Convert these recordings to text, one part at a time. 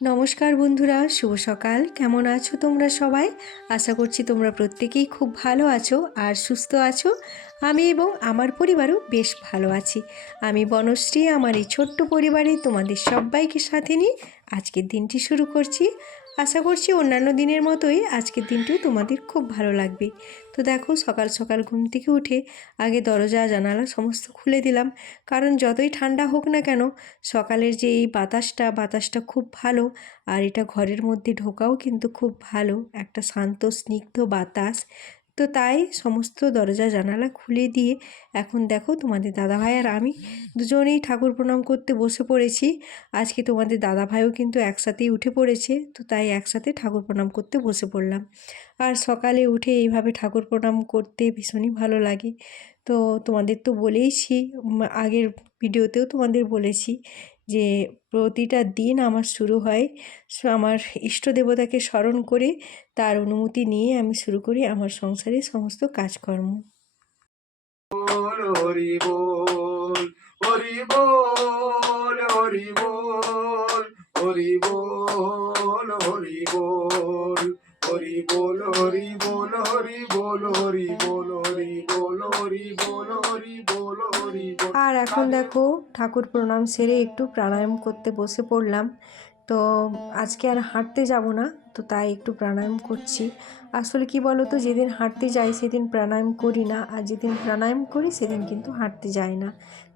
নমস্কার বন্ধুরা, শুভ সকাল। কেমন আছো তোমরা সবাই? আশা করছি তোমরা প্রত্যেকেই খুব ভালো আছো আর সুস্থ আছো। আমি এবং আমার পরিবারও বেশ ভালো আছি। আমি বনশ্রী, আমার এই ছোট্ট পরিবারে তোমাদের সবাইকে সাথে নিয়ে আজকের দিনটি শুরু করছি। আশা করছি অন্যান্য দিনের মতোই আজকের দিনটিও তোমাদের খুব ভালো লাগবে। তো দেখো, সকাল সকাল ঘুম থেকে উঠে আগে দরজা, জানালা সমস্ত খুলে দিলাম। কারণ যতই ঠান্ডা হোক না কেন, সকালের যে এই বাতাসটা বাতাসটা খুব ভালো। আর এটা ঘরের মধ্যে ঢোকাও কিন্তু খুব ভালো। একটা শান্ত, স্নিগ্ধ বাতাস। তো তাই সমস্ত দরজা জানালা খুলে দিয়ে এখন দেখো তোমাদের দাদাভাই আর আমি দুজনেই ঠাকুর প্রণাম করতে বসে পড়েছি। আজকে তোমাদের দাদাভাইও কিন্তু একসাথেই উঠে পড়েছে, তো তাই একসাথে ঠাকুর প্রণাম করতে বসে পড়লাম। আর সকালে উঠে এইভাবে ঠাকুর প্রণাম করতে ভীষণই ভালো লাগে। তো তোমাদের তো বলেইছি আগের ভিডিওতেও তোমাদের বলেছি যে প্রতিটা দিন আমার শুরু হয় আমার ইষ্ট দেবতাকে স্মরণ করে তার অনুমতি নিয়ে আমি শুরু করি আমার সংসারের সমস্ত কাজকর্ম। বল, হরি বল হরি বল হরি বল। হরি বল হরি বল হরি বল হরি বল হরি বল হরি বল হরি বল হরি বল। আর এখন দেখো ঠাকুর প্রণাম সেরে একটু প্রাণায়াম করতে বসে পড়লাম। তো আজকে আর হাঁটতে যাব না। তো তাই একটু প্রাণায়াম করছি। আসলে কি বলো তো যেদিন হাঁটতে যাই সেদিন প্রাণায়াম করি না, আর যেদিন প্রাণায়াম করি সেদিন কিন্তু হাঁটতে যাই না।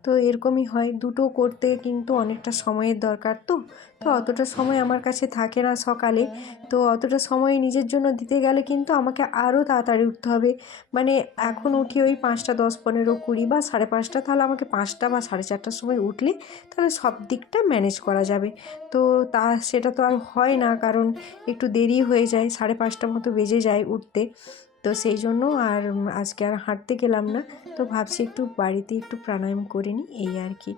তো এরকমই হয়, দুটো করতে কিন্তু অনেকটা সময়ের দরকার তো তো অতটা সময় আমার কাছে থাকে না সকালে। তো অতটা সময় নিজের জন্য দিতে গেলে কিন্তু আমাকে আরও তাড়াতাড়ি উঠতে হবে। মানে এখন উঠি ওই পাঁচটা, দশ, পনেরো, কুড়ি বা সাড়ে পাঁচটা, তাহলে আমাকে পাঁচটা বা সাড়ে চারটার সময় উঠলে তাহলে সব দিকটা ম্যানেজ করা যাবে। তো তা, সেটা তো আর হয় না, কারণ একটু দেরি হয়ে যায়, সাড়ে পাঁচটা মতো বেজে যায় উঠতে। তো সেই জন্য আর আজকে আর হাঁটতে গেলাম না। তো ভাবছি একটু বাড়িতে একটু প্রাণায়াম করে নিই, এই আর কি।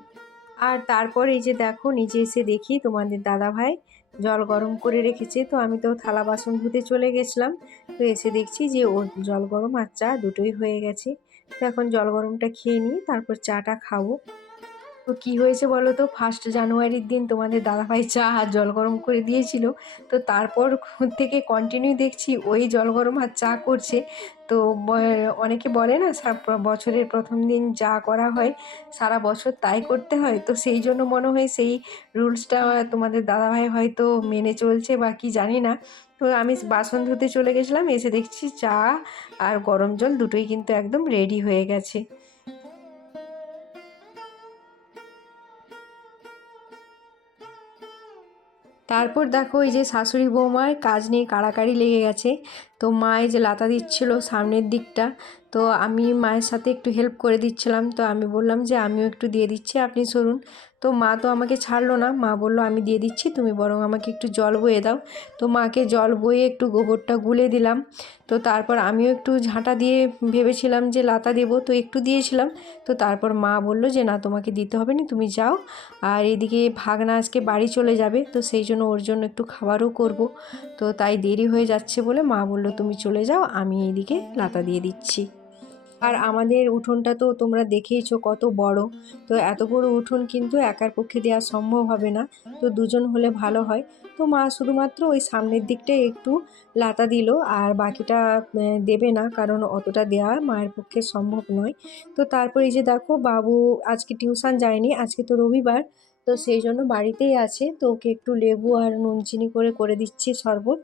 আর তারপর এই যে দেখো, নিচে এসে দেখি তোমাদের দাদা ভাই জল গরম করে রেখেছে। তো আমি তো থালা বাসন ধুতে চলে গেছিলাম। তো এসে দেখছি যে ও জল গরম আর চা দুটোই হয়ে গেছে। তো এখন জল গরমটা খেয়ে নিয়ে তারপর চাটা খাব। তো কী হয়েছে বলো তো? ফার্স্ট জানুয়ারির দিন তোমাদের দাদাভাই চা আর জল গরম করে দিয়েছিল। তো তারপর থেকে কন্টিনিউ দেখছি ওই জল গরম আর চা করছে। তো অনেকে বলে না বছরের প্রথম দিন যা করা হয়, সারা বছর তাই করতে হয়। তো সেই জন্য মনে হয় সেই রুলসটা তোমাদের দাদাভাই হয়তো মেনে চলছে বা কি জানি না। তো আমি বাসন ধুতে চলে গেছিলাম, এসে দেখছি চা আর গরম জল দুটোই কিন্তু একদম রেডি হয়ে গেছে। তারপর দেখো এই যে শাশুড়ি বৌমার কাজ নিয়ে কাড়াকাড়ি লেগে গেছে। তো মা এই যে লাতা দিচ্ছিল সামনের দিকটা, তো আমি মায়ের সাথে একটু হেল্প করে দিচ্ছিলাম। তো আমি বললাম যে আমিও একটু দিয়ে দিচ্ছি, আপনি সরুন। তো মা তো আমাকে ছাড়লো না, মা বলল আমি দিয়ে দিচ্ছি, তুমি বরং আমাকে একটু জল বয়ে দাও। তো মাকে জল বয়ে একটু গোবরটা গুলে দিলাম। তো তারপর আমিও একটু ঝাঁটা দিয়ে ভেবেছিলাম যে লাতা দেবো, তো একটু দিয়েছিলাম। তো তারপর মা বলল যে না, তোমাকে দিতে হবে না, তুমি যাও। আর এদিকে ভাগনা আজকে বাড়ি চলে যাবে, তো সেই জন্য ওর জন্য একটু খাবারও করব। তো তাই দেরি হয়ে যাচ্ছে বলে মা বলল তুমি চলে যাও, আমি এইদিকে লাতা দিয়ে দিচ্ছি। আর আমাদের উঠোনটা তো তোমরা দেখেইছো কত বড়। তো এত বড় উঠোন কিন্তু একার পক্ষে দেওয়া সম্ভব হবে না। তো দুজন হলে ভালো হয়। তো মা শুধুমাত্র ওই সামনের দিকটায় একটু লাতা দিল, আর বাকিটা দেবে না, কারণ অতটা দেওয়া মায়ের পক্ষে সম্ভব নয়। তো তারপর এই যে দেখো, বাবু আজকে টিউশন যায়নি, আজকে তো রবিবার। তো সেই জন্য বাড়িতেই আছে। তো ওকে একটু লেবু আর নুন চিনি করে করে দিচ্ছি শরবত।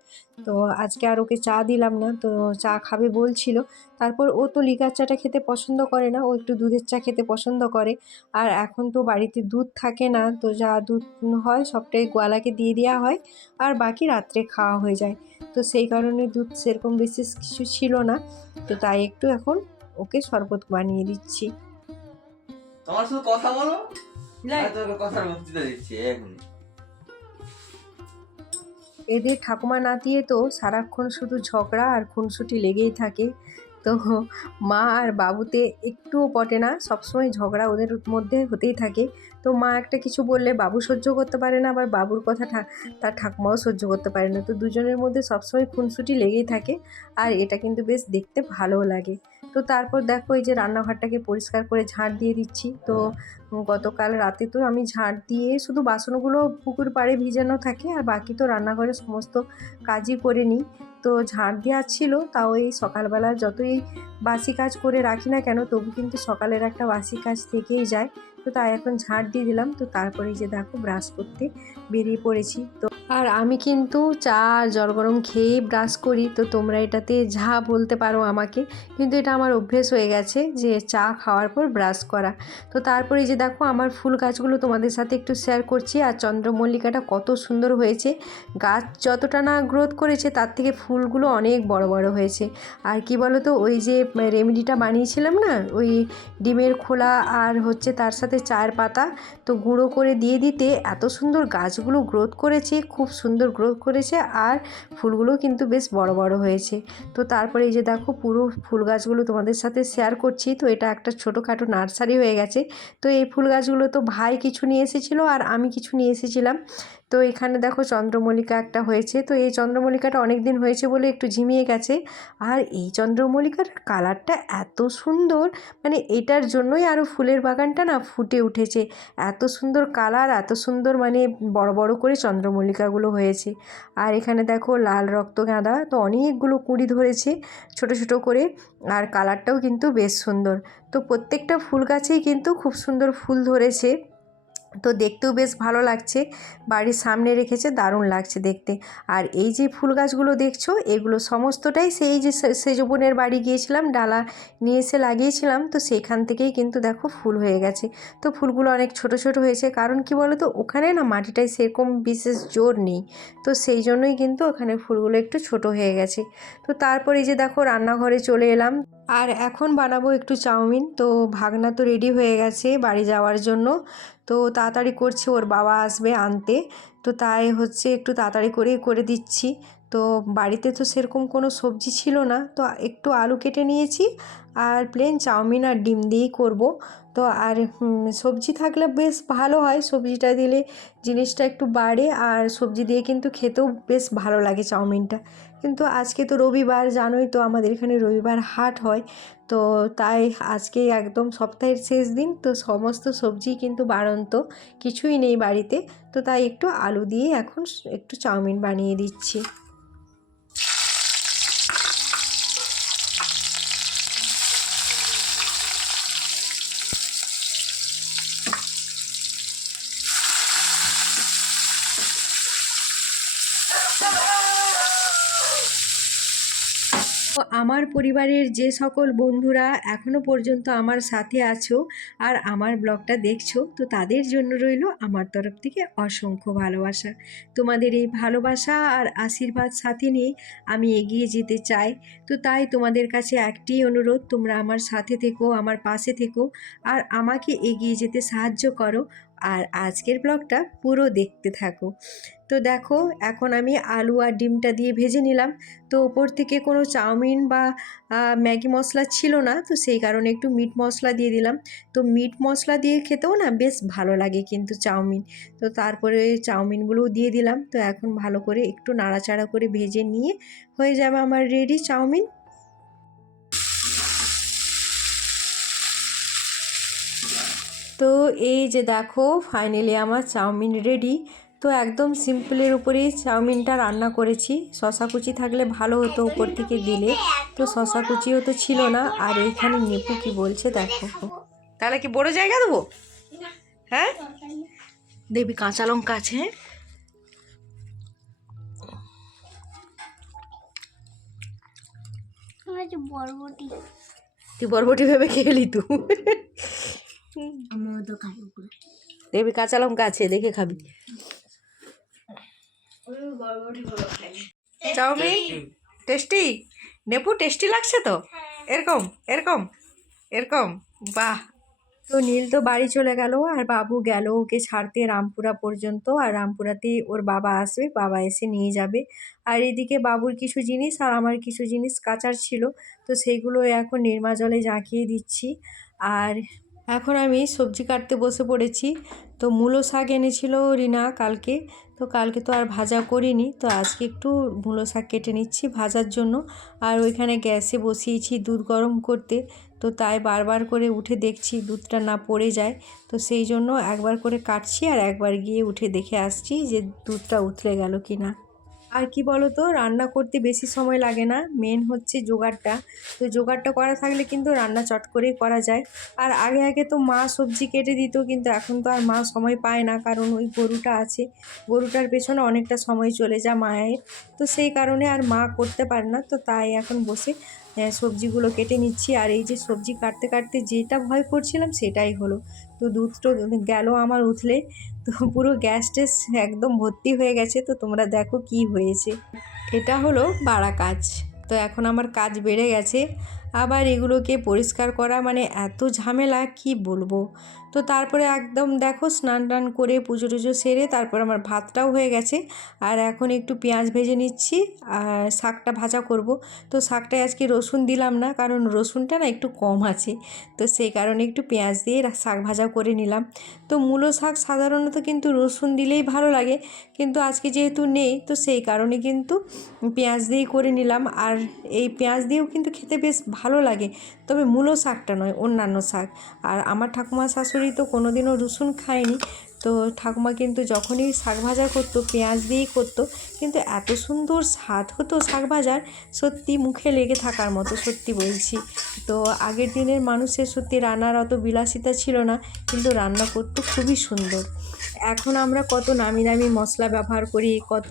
তো আজকে আর ওকে চা দিলাম না তো চা খাবে বলছিল। তারপর ও তো লিকার চাটা খেতে পছন্দ করে না ও একটু দুধের চা খেতে পছন্দ করে। আর এখন তো বাড়িতে দুধ থাকে না তো যা দুধ হয় সবটাই গোয়ালাকে দিয়ে দেওয়া হয় আর বাকি রাত্রে খাওয়া হয়ে যায়। তো সেই কারণে দুধ সেরকম বিশেষ কিছু ছিল না। তো তাই একটু এখন ওকে শরবত বানিয়ে দিচ্ছি। তোমার শুধু কথা বলো। এদের ঠাকুমা নাতিয়ে তো সারাক্ষণ শুধু ঝগড়া আর খুনসুটি লেগেই থাকে। তো মা আর বাবুতে একটুও পটে না। সবসময় ঝগড়া ওদের মধ্যে হতেই থাকে। তো মা একটা কিছু বললে বাবু সহ্য করতে পারে না, আবার বাবুর কথা তার ঠাকুমাও সহ্য করতে পারে না। তো দুজনের মধ্যে সবসময় খুনসুটি লেগেই থাকে আর এটা কিন্তু বেশ দেখতে ভালোও লাগে। তো তারপর দেখো এই যে রান্নাঘরটাকে পরিষ্কার করে ঝাঁট দিয়ে দিচ্ছি। তো গতকাল রাতে তো আমি ঝাঁট দিয়ে শুধু বাসনগুলো পুকুর পাড়ে ভিজানো থাকে আর বাকি তো রান্নাঘরে সমস্ত কাজই করে নিই। তো ঝাঁট দেওয়া ছিল, তাও এই সকালবেলা যতই বাসি কাজ করে রাখি না কেন, তবু কিন্তু সকালের একটা বাসি কাজ থেকেই যায়। তো তাই এখন ঝাঁট দিয়ে দিলাম, তো তারপরে যে দেখো ব্রাশ করতে বেরিয়ে পড়েছি। তো আর আমি কিন্তু চা আর জল গরম খেয়েই ব্রাশ করি, তো তোমরা এটাতে যা বলতে পারো আমাকে, কিন্তু এটা আমার অভ্যেস হয়ে গেছে যে চা খাওয়ার পর ব্রাশ করা। তো তারপরে যে দেখো আমার ফুল গাছগুলো তোমাদের সাথে একটু শেয়ার করছি, আর চন্দ্রমল্লিকাটা কত সুন্দর হয়েছে। গাছ যতটা না গ্রোথ করেছে, তার থেকে ফুলগুলো অনেক বড় বড় হয়েছে। আর কি বলো তো ওই যে রেমেডিটা বানিয়েছিলাম না, ওই ডিমের খোলা আর হচ্ছে তার সাথে চায়ের পাতা, তো গুঁড়ো করে দিয়ে দিতে এত সুন্দর গাছগুলো গ্রোথ করেছে, খুব সুন্দর গ্রোথ করেছে আর ফুলগুলো কিন্তু বেশ বড় বড় হয়েছে। তো তারপরে এই যে দেখো, পুরো ফুল গাছগুলো তোমাদের সাথে শেয়ার করছি, তো এটা একটা ছোটোখাটো নার্সারি হয়ে গেছে। তো এই ফুল গাছগুলো তো ভাই কিছু নিয়ে এসেছিল আর আমি কিছু নিয়ে এসেছিলাম। তো এখানে দেখো চন্দ্রমল্লিকা একটা হয়েছে। তো এই চন্দ্রমল্লিকাটা অনেক দিন হয়েছে বলে একটু ঝিমিয়ে গেছে। আর এই চন্দ্রমল্লিকার কালারটা এত সুন্দর মানে এটার জন্যই আরও ফুলের বাগানটা না ফুটে উঠেছে। এত সুন্দর কালার, এত সুন্দর মানে বড় বড় করে চন্দ্রমল্লিকাগুলো হয়েছে। আর এখানে দেখো লাল রক্ত গাঁদা তো অনেকগুলো কুঁড়ি ধরেছে ছোট ছোট করে। আর কালারটাও কিন্তু বেশ সুন্দর। তো প্রত্যেকটা ফুল গাছেই কিন্তু খুব সুন্দর ফুল ধরেছে। তো দেখতেও বেশ ভালো লাগছে। বাড়ির সামনে রেখেছে, দারুণ লাগছে দেখতে। আর এই যে ফুল গাছগুলো দেখছ, এগুলো সমস্তটাই সেই যে সে- সেজ বোনের বাড়ি গিয়েছিলাম, ডালা নিয়ে এসে লাগিয়েছিলাম। তো সেখান থেকেই কিন্তু দেখো ফুল হয়ে গেছে। তো ফুলগুলো অনেক ছোট ছোট হয়েছে। কারণ কি বলো তো ওখানে না মাটিটায় সেরকম বিশেষ জোর নেই। তো সেই জন্যই কিন্তু ওখানে ফুলগুলো একটু ছোট হয়ে গেছে। তো তারপর এই যে দেখো রান্নাঘরে চলে এলাম। আর এখন বানাবো একটু চাউমিন। তো ভাগনা তো রেডি হয়ে গেছে বাড়ি যাওয়ার জন্য। তো তাড়াতাড়ি করছে, ওর বাবা আসবে আনতে। তো তাই হচ্ছে একটু তাড়াতাড়ি করেই করে দিচ্ছি। তো বাড়িতে তো সেরকম কোনো সবজি ছিল না। তো একটু আলু কেটে নিয়েছি আর প্লেন চাউমিন আর ডিম দিয়েই করব। তো আর সবজি থাকলে বেশ ভালো হয়। সবজিটা দিলে জিনিসটা একটু বাড়ে আর সবজি দিয়ে কিন্তু খেতেও বেশ ভালো লাগে চাউমিনটা। কিন্তু আজকে তো রবিবার, জানোই তো আমাদের এখানে রবিবার হাট হয়। তো তাই আজকে একদম সপ্তাহের শেষ দিন, তো সমস্ত সবজি কিন্তু বাড়ন্ত, কিছুই নেই বাড়িতে। তো তাই একটু আলু দিয়ে এখন একটু চাউমিন বানিয়ে দিচ্ছি। তো আমার পরিবারের যে সকল বন্ধুরা এখনও পর্যন্ত আমার সাথে আছো আর আমার ব্লগটা দেখছ, তো তাদের জন্য রইল আমার তরফ থেকে অসংখ্য ভালোবাসা। তোমাদের এই ভালোবাসা আর আশীর্বাদ সাথে নিয়ে আমি এগিয়ে যেতে চাই। তো তাই তোমাদের কাছে একটি অনুরোধ, তোমরা আমার সাথে থেকো, আমার পাশে থেকো আর আমাকে এগিয়ে যেতে সাহায্য করো। আর আজকের ব্লগটা পুরো দেখতে থাকো। তো দেখো, এখন আমি আলু আর ডিমটা দিয়ে ভেজে নিলাম। তো ওপর থেকে কোনো চাউমিন বা ম্যাগি মশলা ছিল না, তো সেই কারণে একটু মিট মশলা দিয়ে দিলাম। তো মিট মশলা দিয়ে খেতেও না বেশ ভালো লাগে কিন্তু চাউমিন। তো তারপরে চাউমিনগুলোও দিয়ে দিলাম। তো এখন ভালো করে একটু নাড়াচাড়া করে ভেজে নিয়ে হয়ে যাবে আমার রেডি চাউমিন। তো এই যে দেখো ফাইনালি আমার চাউমিন রেডি তো একদম সিম্পলের উপরেই চাউমিনটা রান্না করেছি। শশা কুচি থাকলে ভালো হতো উপর থেকে দিলে তো শশা কুচিও তো ছিল না। আর এইখানে নেপু কি বলছে দেখো। তাহলে কি বড় জায়গা দেবো? হ্যাঁ? দেবী কাঁচা লঙ্কা আছে। হ্যাঁ? বরবটি। তুই বরবটি ভেবে খেলি তুই। দেখবি কাঁচা লঙ্কা আছে, দেখে খাবি। চাউমিন? টেস্টি? নেপু, টেস্টি লাগছে তো? এরকম এরকম এরকম। বাহ। তো নীল তো বাড়ি চলে গেল, আর বাবু গেল ওকে ছাড়তে রামপুরা পর্যন্ত, আর রামপুরাতে ওর বাবা আসবে, বাবা এসে নিয়ে যাবে। আর এদিকে বাবুর কিছু জিনিস, আর আমার কিছু জিনিস কাচার ছিল, তো সেইগুলো এখন নির্মা জলে জাঁকিয়ে দিচ্ছি। আর এখন আমি সবজি কাটতে বসে পড়েছি। তো মূলো শাক এনেছিল রিনা কালকে। তো কালকে তো আর ভাজা করিনি। তো আজকে একটু মূলো শাক কেটে নিচ্ছি ভাজার জন্য। আর ওইখানে গ্যাসে বসিয়েছি দুধ গরম করতে। তো তাই বারবার করে উঠে দেখছি দুধটা না পড়ে যায়। তো সেই জন্য একবার করে কাটছি আর একবার গিয়ে উঠে দেখে আসছি যে দুধটা উতলে গেল কি না আর কি বলো তো রান্না করতে বেশি সময় লাগে না। মেন হচ্ছে জোগাড়টা। তো জোগাড়টা করা থাকলে কিন্তু রান্না চট করেই করা যায়। আর আগে আগে তো মা সবজি কেটে দিত, কিন্তু এখন তো আর মা সময় পায় না, কারণ ওই গরুটা আছে। গরুটার পেছনে অনেকটা সময় চলে যায় মায়ের। তো সেই কারণে আর মা করতে পারে না, তো তাই এখন বসে সবজিগুলো কেটে নিচ্ছি। আর এই যে সবজি কাটতে কাটতে যেটা ভয় করছিলাম সেটাই হলো। তো দুধটা গেল আমার উঠলে তো পুরো গ্যাস টেস একদম ভর্তি হয়ে গেছে। তো তোমরা দেখো কি হয়েছে। এটা হলো বাড়া কাজ। তো এখন আমার কাজ বেড়ে গেছে। আবার এগুলোকে পরিষ্কার করা মানে এত ঝামেলা কি বলব? তো তারপরে একদম দেখো স্নান টান করে পুজো টুজো সেরে তারপর আমার ভাতটাও হয়ে গেছে। আর এখন একটু পেঁয়াজ ভেজে নিচ্ছি আর শাকটা ভাজা করব। তো শাকটায় আজকে রসুন দিলাম না, কারণ রসুনটা না একটু কম আছে। তো সেই কারণে একটু পেঁয়াজ দিয়ে শাক ভাজা করে নিলাম। তো মূলো শাক সাধারণত কিন্তু রসুন দিলেই ভালো লাগে, কিন্তু আজকে যেহেতু নেই, তো সেই কারণে কিন্তু পেঁয়াজ দিয়েই করে নিলাম। আর এই পেঁয়াজ দিয়েও কিন্তু খেতে বেশ ভালো লাগে। তবে মূলো শাকটা নয়, অন্যান্য শাক। আর আমার ঠাকুমা শাশুড়ি তো কোনোদিনও রসুন খায়নি তো ঠাকুমা কিন্তু যখনই শাক ভাজা করতো, পেঁয়াজ দিয়েই করতো, কিন্তু এত সুন্দর স্বাদ হতো শাক ভাজার, সত্যি মুখে লেগে থাকার মতো, সত্যি বলছি। তো আগের দিনের মানুষের সত্যি রান্নার অত বিলাসিতা ছিল না, কিন্তু রান্না করতো খুবই সুন্দর। এখন আমরা কত নামি দামি মশলা ব্যবহার করি, কত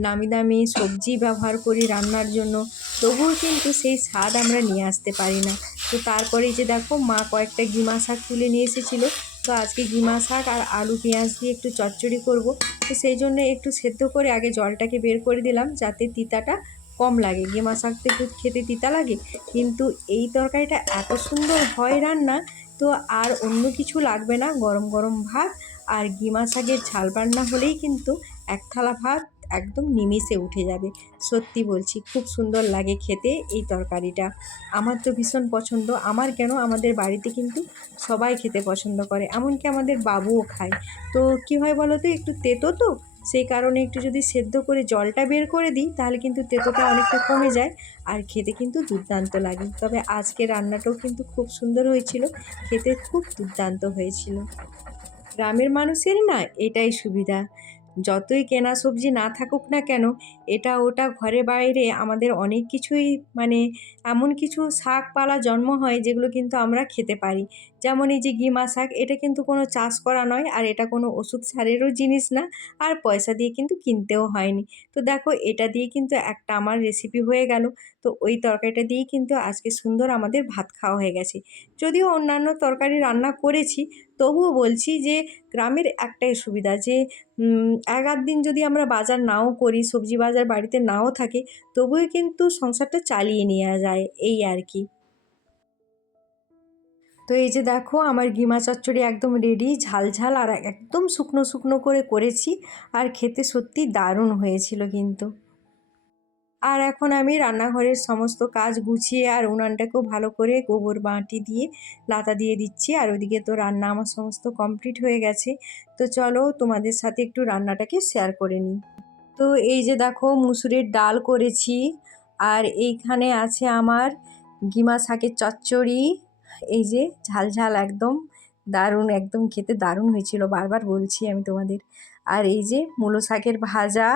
নামি দামি সবজি ব্যবহার করি রান্নার জন্য, তবুও কিন্তু সেই স্বাদ আমরা নিয়ে আসতে পারি না। তো তারপরে যে দেখো মা কয়েকটা গিমা শাক তুলে নিয়ে এসেছিল তো আজকে গিমা শাক আর আলু পেঁয়াজ দিয়ে একটু চচ্চড়ি করব। তো সেই জন্য একটু সেদ্ধ করে আগে জলটাকে বের করে দিলাম যাতে তিতাটা কম লাগে। গেমা শাক তো একটু খেতে তিতা লাগে, কিন্তু এই তরকারিটা এত সুন্দর হয় রান্না তো আর অন্য কিছু লাগবে না। গরম গরম ভাত আর গিমা শাকের ঝাল রান্না হলেই কিন্তু এক থালা ভাত একদম নিমিষে উঠে যাবে। সত্যি বলছি, খুব সুন্দর লাগে খেতে এই তরকারিটা। আমার তো ভীষণ পছন্দ। আমার কেন? আমাদের বাড়িতে কিন্তু সবাই খেতে পছন্দ করে, এমনকি আমাদের বাবুও খায়। তো কী হয় বলো তো একটু তেতো তো, সেই কারণে একটু যদি সেদ্ধ করে জলটা বের করে দিই, তাহলে কিন্তু তেতোটা অনেকটা কমে যায় আর খেতে কিন্তু দুর্দান্ত লাগে। তবে আজকে রান্নাটাও কিন্তু খুব সুন্দর হয়েছিল, খেতে খুব দুর্দান্ত হয়েছিল। গ্রামের মানুষের না এটাই সুবিধা। যতই কেনা সবজি না থাকুক না কেন, এটা ওটা ঘরে বাইরে আমাদের অনেক কিছুই মানে এমন কিছু শাকপালা জন্ম হয় যেগুলো কিন্তু আমরা খেতে পারি। যেমন এই যে গিমা শাক, এটা কিন্তু কোনো চাষ করা নয় আর এটা কোনো ওষুধ সারেরও জিনিস না আর পয়সা দিয়ে কিন্তু কিনতেও হয়নি। তো দেখো, এটা দিয়ে কিন্তু একটা আমার রেসিপি হয়ে গেল। তো ওই তরকারিটা দিয়েই কিন্তু আজকে সুন্দর আমাদের ভাত খাওয়া হয়ে গেছে। যদিও অন্যান্য তরকারি রান্না করেছি, তবুও বলছি যে গ্রামের একটাই সুবিধা যে এক আধ দিন যদি আমরা বাজার নাও করি, সবজি বাজার বাড়িতে নাও থাকে, তবুও কিন্তু সংসারটা চালিয়ে নেওয়া যায়, এই আর কি। তো এই যে দেখো, আমার গিমা চচ্চড়ি একদম রেডি ঝাল ঝাল আর একদম শুকনো শুকনো করে করেছি আর খেতে সত্যি দারুণ হয়েছিল কিন্তু। আর এখন আমি রান্নাঘরের সমস্ত কাজ গুছিয়ে আর উনানটাকেও ভালো করে গোবর মাটি দিয়ে লাতা দিয়ে দিচ্ছি আর ওদিকে তো রান্না আমার সমস্ত কমপ্লিট হয়ে গেছে। তো চলো তোমাদের সাথে একটু রান্নাটাকে শেয়ার করে নিই। তো এই যে দেখো, মুসুরের ডাল করেছি আর এইখানে আছে আমার গিমা শাকের চচ্চড়ি। এই যে ঝাল ঝাল একদম দারুণ, একদম খেতে দারুণ হয়েছিল। বারবার বলছি আমি তোমাদের। আর এই যে মূলো শাকের ভাজা,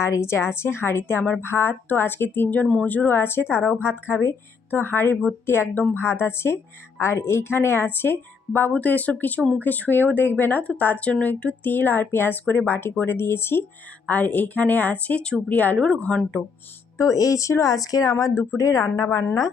আর এই যে আছে হাঁড়িতে আমার ভাত। তো আজকে তিনজন মজুরও আছে, তারাও ভাত খাবে। তো হাঁড়ি ভর্তি একদম ভাত আছে। আর এইখানে আছে, বাবু তো এসব কিছু মুখে ছুঁয়েও দেখবে না। তো তার জন্য একটু তিল আর পেঁয়াজ করে বাটি করে দিয়েছি। আর এইখানে আছে চুবড়ি আলুর ঘন্ট। তো এই ছিল আজকের আমার দুপুরে রান্না বান্না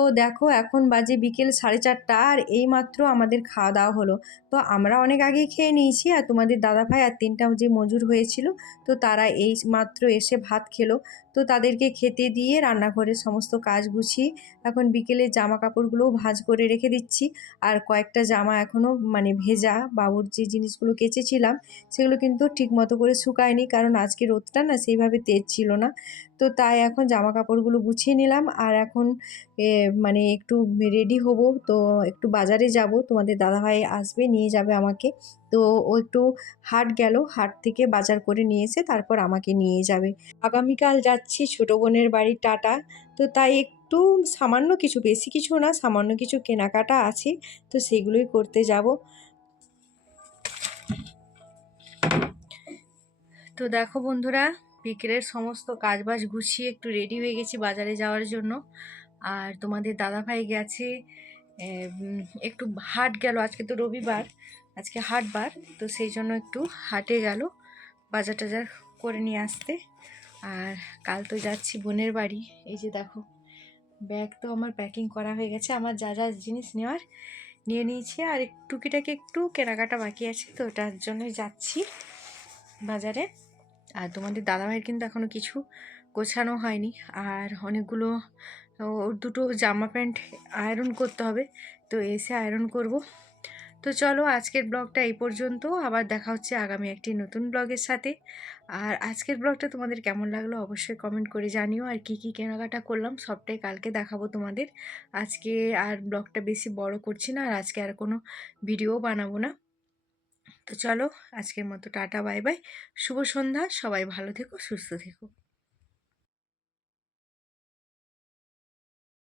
তো দেখো এখন বাজে বিকেল সাড়ে চারটা আর এইমাত্র আমাদের খাওয়া দাওয়া হলো। তো আমরা অনেক আগেই খেয়ে নিয়েছি আর তোমাদের দাদাভাই আর তিনটা যে মজুর হয়েছিল, তো তারা এই মাত্র এসে ভাত খেলো। তো তাদেরকে খেতে দিয়ে রান্নাঘরের সমস্ত কাজ গুছিয়ে এখন বিকেলে জামা কাপড়গুলোও ভাঁজ করে রেখে দিচ্ছি। আর কয়েকটা জামা এখনও মানে ভেজা বাবুর যে জিনিসগুলো কেচেছিলাম, সেগুলো কিন্তু ঠিক মতো করে শুকায়নি কারণ আজকে রোদটা না সেইভাবে তেজ ছিল না। তো তাই এখন জামা কাপড়গুলো গুছিয়ে নিলাম আর এখন মানে একটু রেডি হব। তো একটু বাজারে যাব। তোমাদের দাদাভাই আসবে, নিয়ে যাবে আমাকে। তো ও একটু হাট গেল। হাট থেকে বাজার করে নিয়ে এসে তারপর আমাকে নিয়ে যাবে। আগামীকাল যাচ্ছি ছোটো বোনের বাড়ি টাটা। তো তাই একটু সামান্য কিছু, বেশি কিছু না, সামান্য কিছু কেনাকাটা আছে। তো সেগুলোই করতে যাব। তো দেখো বন্ধুরা, বিকেলের সমস্ত কাজবাজ গুছিয়ে একটু রেডি হয়ে গেছি বাজারে যাওয়ার জন্য। আর তোমাদের দাদাভাই গেছে একটু হাট গেল, আজকে তো রবিবার, আজকে হাটবার, তো সেই জন্য একটু হাটে গেল, বাজার টাজার করে নিয়ে আসতে, আর কাল তো যাচ্ছি বোনের বাড়ি, এই যে দেখো, ব্যাগ তো আমার প্যাকিং করা হয়ে গেছে, আমার যা যা জিনিস নেওয়ার, নিয়ে নিয়েছি, আর টুকিটাকি একটু কেনাকাটা বাকি আছে, তো ওটার জন্যই যাচ্ছি বাজারে, আর তোমাদের দাদাভাইয়ের কিন্তু এখনও কিছু গোছানো হয়নি। আর অনেকগুলো ওর দুটো জামা প্যান্ট আয়রন করতে হবে। তো এসে আয়রন করব। তো চলো আজকের ব্লগটা এই পর্যন্ত। আবার দেখা হচ্ছে আগামী একটি নতুন ব্লগের সাথে। আর আজকের ব্লগটা তোমাদের কেমন লাগল অবশ্যই কমেন্ট করে জানিও। আর কি কি কেনাকাটা করলাম সবটাই কালকে দেখাবো তোমাদের। আজকে আর ব্লগটা বেশি বড় করছি না। আর আজকে আর কোনো ভিডিও বানাবো না। তো চলো আজকের মতো টাটা বাই বাই শুভ সন্ধ্যা। সবাই ভালো থেকো, সুস্থ থেকো।